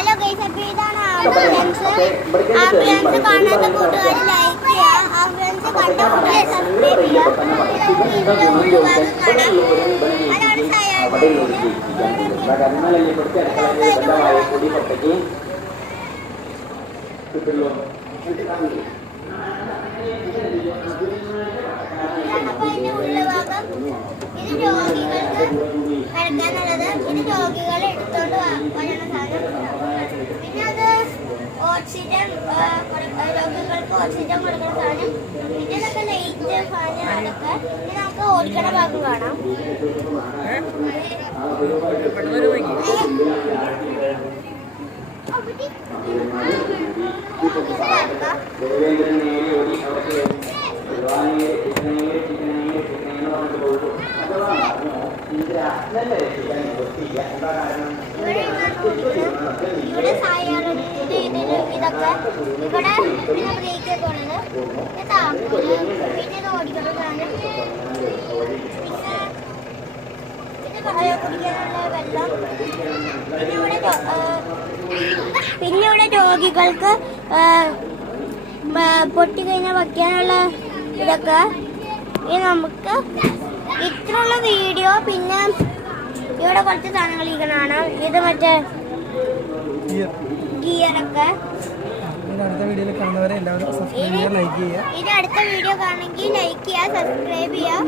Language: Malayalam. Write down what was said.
ഹലോ ഗൈസ്, അപ്പോൾ ഇതാണ് ആംബുലൻസ്. ആംബുലൻസ് കാണാത്ത കൂട്ടുകാർ ലൈക്ക് ചെയ്യുക, ആംബുലൻസ് കണ്ട കൂട്ടുകാർ സബ്സ്ക്രൈബ് ചെയ്യുക. അതാണ് ഉള്ളുഭാഗം. ഇത് രോഗികൾക്ക് കിടക്കാനുള്ളത്. ഇത് രോഗികളെ എടുത്തോണ്ട് വരുന്ന സാധനം. പിന്നെ അത് ഓക്സിജൻ, രോഗികൾക്ക് ഓക്സിജൻ കൊടുക്കുന്ന സാധനം. പിന്നെ ഇതൊക്കെ ലൈറ്റ് ഫാന് അതൊക്കെ. പിന്നെ നമുക്ക് ഓടിക്കണ ഭാഗം കാണാം. ഇവിടെ സായാഹ്നത്തിന്റെ ഇതൊക്കെ ഇവിടെ ബ്രേക്ക് പോണത്. താക്കോല്, പിന്നെ ഇത് ഓടിക്കുന്ന സാധനം, പിന്നെ കുടിക്കാനുള്ള വെള്ളം. പിന്നെ ഇവിടെ രോഗികൾക്ക് പൊട്ടിക്കഴിഞ്ഞാൽ വയ്ക്കാനുള്ള ഇതൊക്കെ. ഇത് നമുക്ക് ഇത്രയുള്ള വീഡിയോ. പിന്നെ ഇവിടെ കുറച്ച് സാധനങ്ങൾ ഈ കാണാം. ഇത് മറ്റേ ഗിയറൊക്കെ. അടുത്ത വീഡിയോയിൽ കാണുന്നവരെ എല്ലാവരും സബ്സ്ക്രൈബ് ചെയ്യുക, ലൈക്ക് ചെയ്യുക. ഇത് അടുത്ത വീഡിയോ കാണണമെങ്കിൽ ലൈക്ക് ചെയ്യുക, സബ്സ്ക്രൈബ് ചെയ്യുക.